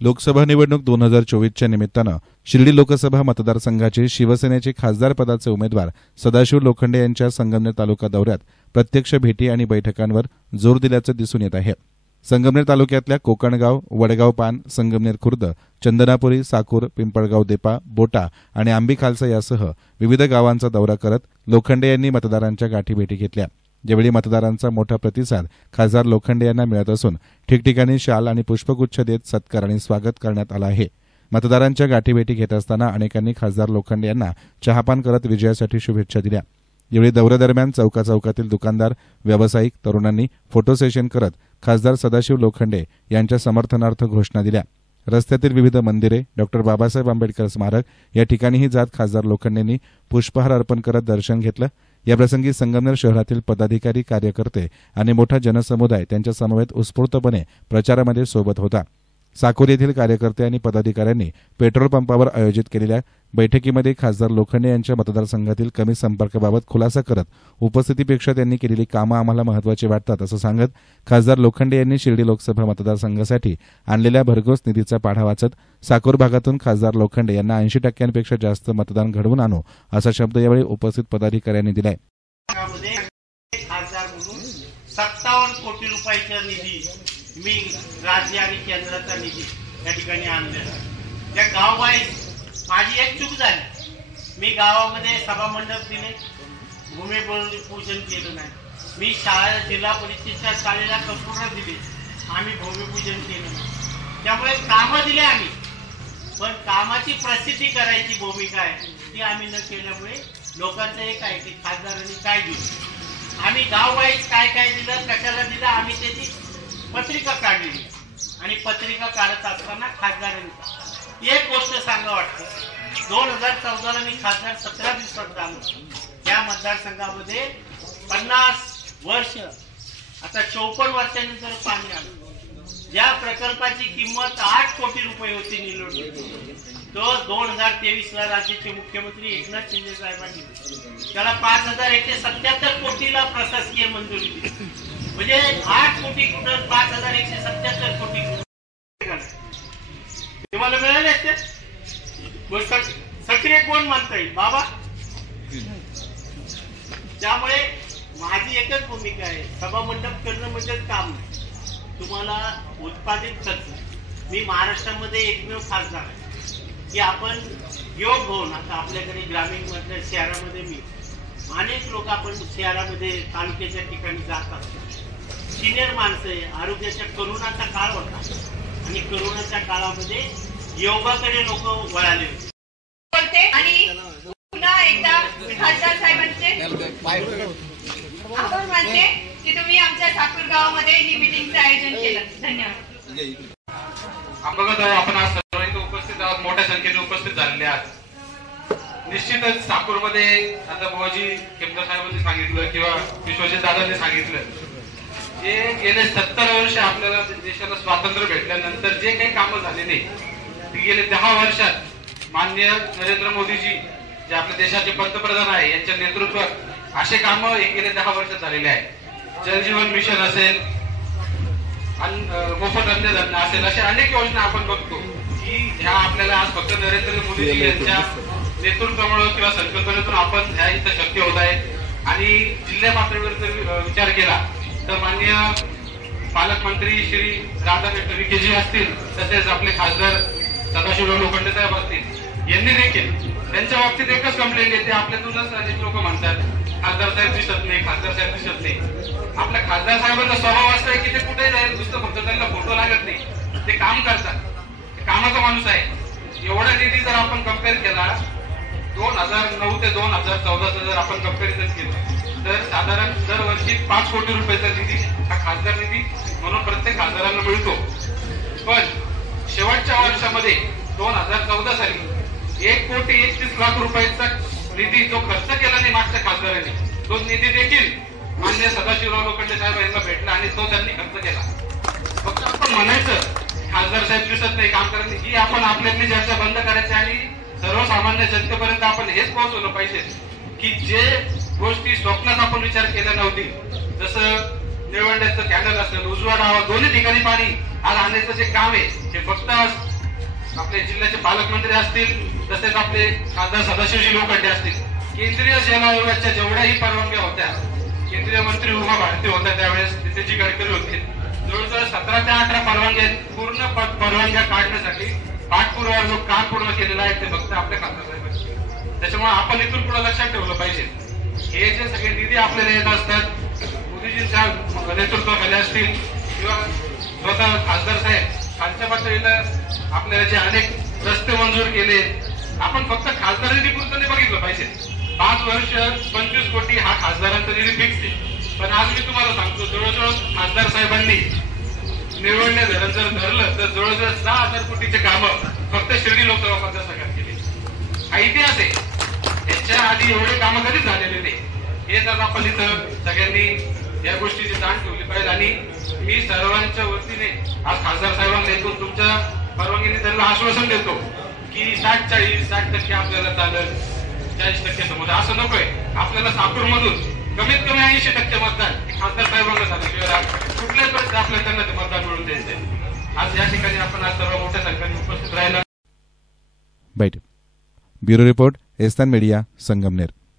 लोकसभा निवडणूक 2024च्या निमित्तानं शिर्डी लोकसभा मतदारसंघाचे शिवसेनेचे खासदार पदाचे उमेदवार सदाशिव लोखंडे यांच्या संगमनेर तालुका दौऱ्यात प्रत्यक्ष भेटी आणि बैठकांवर जोर दिल्याचं दिसून येत आहे। संगमनेर तालुक्यातल्या कोकणगाव, वडगाव पान, संगमनेर खुर्द, चंदनापुरी, साकूर, पिंपळगाव देपा, बोटा आणि आंबी खालसा यासह विविध गावांचा दौरा करत लोखंडे यांनी मतदारांच्या गाठीभेटी घेतल्या। यावेळी मतदारांचा मोठा प्रतिसाद खासदार लोखंडे यांना मिळत असून ठिकठिकाणी शाल आणि पुष्पगुच्छ देत सत्कार आणि स्वागत करण्यात आलं आहे। मतदारांच्या गाठीभेटी घेत असताना अनेकांनी खासदार लोखंडे यांना चहापान करत विजयासाठी शुभेच्छा दिल्या। यावेळी दौऱ्यादरम्यान चौकाचौकातील दुकानदार, व्यावसायिक, तरुणांनी फोटो सेशन करत खासदार सदाशिव लोखंडे यांच्या समर्थनार्थ घोषणा दिल्या। रस्त्यातील विविध मंदिरे, डॉक्टर बाबासाहेब आंबेडकर स्मारक या ठिकाणीही जात खासदार लोखंडेंनी पुष्पहार अर्पण करत दर्शन घेतलं। याप्रसंगी संगमनेर शहरातील पदाधिकारी, कार्यकर्ते आणि मोठा जनसमुदाय त्यांच्या समवेत उत्स्फूर्तपणे प्रचारामध्ये सोबत होता। साकोर येथील कार्यकर्ते आणि पदाधिकाऱ्यांनी पेट्रोल पंपावर आयोजित केलेल्या बैठकीमध्ये खासदार लोखंडे यांच्या मतदारसंघातील कमी संपर्काबाबत खुलासा करत उपस्थितीपेक्षा त्यांनी केलेली कामं आम्हाला महत्त्वाची वाटतात असं सांगत खासदार लोखंडे यांनी शिर्डी लोकसभा मतदारसंघासाठी आणलेल्या भरघोस निधीचा पाढा वाचत साकोर भागातून खासदार लोखंडे यांना 80% जास्त मतदान घडवून आणू असा शब्द यावेळी उपस्थित पदाधिकाऱ्यांनी दिलाय। 57 कोटी रुपयाचा निधी मी राज्य आणि केंद्राचा निधी या ठिकाणी आणलेला। त्या गाववाईज माझी एक चूक झाली, मी गावामध्ये सभा मंडप दिले, भूमिपूजन केलं नाही। मी शाळा, जिल्हा परिषदेच्या शाळेला संपूर्ण दिले, आम्ही भूमिपूजन केलं नाही। त्यामुळे कामं दिले आम्ही, पण कामाची प्रसिद्धी करायची भूमिका आहे ती आम्ही न केल्यामुळे लोकांचं एक आहे की खासदारांनी काय दिलं, आम्ही गाववाईज काय काय दिलं, कशाला दिलं, आम्ही त्याची पत्रिका काढली आणि पत्रिका काढत असताना खासदारांनी एक गोष्ट सांगा वाटतं, 2014ला मी खासदार 17 दिवसात झालो। त्या मतदारसंघामध्ये 50 वर्ष, आता 54 वर्षानंतर पाणी आलं। ज्या प्रकल्पाची किंमत 8 कोटी रुपये होती निवडणुकीत, तो 2023ला राज्याचे मुख्यमंत्री एकनाथ शिंदे साहेबांनी त्याला 5177 कोटीला प्रशासकीय मंजुरी दिली। म्हणजे 8 कोटी कुठं 5177 कोटी तुम्हाला मिळाले असते। सक्रिय कोण म्हणता येईल बाबा? त्यामुळे माझी एकच भूमिका आहे, सभा मंडप करणं म्हणजे काम नाही, तुम्हाला उत्पादित खर्च। मी महाराष्ट्रामध्ये एकमेव खासदार आहे की आपण योग होऊन, आता आपल्याकडे ग्रामीण मधल्या शहरामध्ये मी अनेक लोक आपण शहरामध्ये तालुक्याच्या ठिकाणी जातात, सिनियर माणसं आहे, आरोग्याच्या करोनाचा काळ होता आणि करोनाच्या काळामध्ये योगाकडे लोक वळाले होते। आणि पुन्हा एकदा खासदार साहेबांचे आभार मानते की तुम्ही आमच्या साकूर गावामध्ये ही मीटिंगचं आयोजन केलं। धन्यवाद। आपण आज सर्व इथे उपस्थित आहोत, मोठ्या संख्येने उपस्थित झालेले आहात। निश्चितच साकूरमध्ये आता बुवाजी केमकर साहेबांनी सांगितलं किंवा विश्वजित दादांनी सांगितलं, जे गेले 70 वर्ष आपल्याला देशाला स्वातंत्र्य भेटल्यानंतर जे काही कामं झालेले ते गेले 10 वर्षात माननीय नरेंद्र मोदीजी जे आपल्या देशाचे पंतप्रधान आहे यांच्या नेतृत्वात असे कामं गेले 10 वर्षात झालेले आहे। जलजीवन मिशन असेल, मोफत अन्नधान्य असेल, अशा अनेक योजना आपण बघतो की ह्या आपल्याला आज फक्त नरेंद्र मोदीजी यांच्या नेतृत्वामुळे किंवा संकल्पनेतून आपण ह्या इथं शक्य होत आहे। आणि जिल्हा पातळीवर जर विचार केला तर माननीय पालकमंत्री श्री राधाकृष्ण विखेजी असतील, तसेच आपले खासदार सदाशिव लोखंडे साहेब असतील, यांनी देखील त्यांच्या बाबतीत एकच कंप्लेंट येते, आपल्यातूनच अनेक लोक म्हणतात खासदार साहेब दिसत नाही, खासदार साहेब दिसत नाही। आपल्या खासदार साहेबांचा स्वभाव असा आहे की ते कुठे जाईल, नुसतं फक्त त्यांना फोटो लागत नाही, ते काम करतात, कामाचा माणूस आहे। एवढा निधी जर आपण कम्पेअर केला 2009 ते 2014 जर आपण कंपॅरिझन केलं तर साधारण दरवर्षी 5 कोटी रुपयाचा निधी हा खासदार निधी म्हणून प्रत्येक खासदारांना मिळतो। पण शेवटच्या वर्षामध्ये 2014 साली 1,31,00,000 रुपयाचा निधी जो खर्च केला नाही मागच्या खासदारांनी, तो निधी देखील माननीय सदाशिवराव लोखंडे साहेब यांना भेटला आणि तो त्यांनी खर्च केला। फक्त आपण म्हणायचं खासदार साहेब दिसत नाही, काम करत नाही, ही आपण आपल्यातली चर्चा बंद करायची आणि सर्वसामान्य जनतेपर्यंत आपण हेच पोहोचवलं पाहिजे की जे गोष्टी स्वप्नात आपण विचार केल्या नव्हती, जसं निळवंड्याचं कॅनल असेल, उजवा डावा दोन्ही ठिकाणी पाणी आज आणण्याचं जे काम आहे हे फक्त आपले जिल्ह्याचे पालकमंत्री असतील, तसेच आपले खासदार सदाशिवजी लोखंडे असतील, केंद्रीय जल आयोगाच्या जेवढ्याही परवानग्या होत्या, केंद्रीय मंत्री उमा भारती होत्या त्यावेळेस, नितीनजी गडकरी होते, जवळजवळ 17 ते 18 परवानग्या पूर्ण परवानग्या काढण्यासाठी पाठपुरावा जो काम पूर्ण केलेला आहे ते फक्त आपल्या खासदार साहेबांनी. त्याच्यामुळे आपण इथून पुढे लक्षात ठेवलं पाहिजे, हे जे सगळे निधी आपल्याला येत असतात, मोदीजींच्या नेतृत्वाखाली असतील किंवा स्वतः खासदार साहेब खालच्या पातळीला आपल्याला जे अनेक रस्ते मंजूर केले, आपण फक्त खासदार निधी पुरतं नाही बघितलं पाहिजे. 5 वर्ष 25 कोटी हा खासदारांचा निधी फिक्स आहे. पण आज मी तुम्हाला सांगतो, जवळजवळ खासदार साहेबांनी निवडणे धरण जर धरलं तर जवळजवळ 6,000 कोटीचे कामं फक्त शिर्डी लोकसभा मतदारसंघात केले. हा इतिहास आहे, याच्या आधी एवढे कामं कधीच झालेले नाही. हे जर आपण इथं सगळ्यांनी या गोष्टीची जाण ठेवली पाहिजे. आणि मी सर्वांच्या वतीने आज खासदार साहेबांना येतो तुमच्या परवानगीने त्यांना आश्वासन देतो की 60% आपल्याला चालेल, 40% समज असं नकोय. आपल्याला साकूरमधून कमीत कमी 80% मतदान खासदार साहेबांना झाल्याशिवाय कुठल्याही परिस्थितीत आपल्याला त्यांना ते मतदान मिळून द्यायचंय. आज या ठिकाणी आपण आज सर्व मोठ्या संख्येने उपस्थित राहिला. ब्युरो रिपोर्ट एस्तान मीडिया, संगमनेर.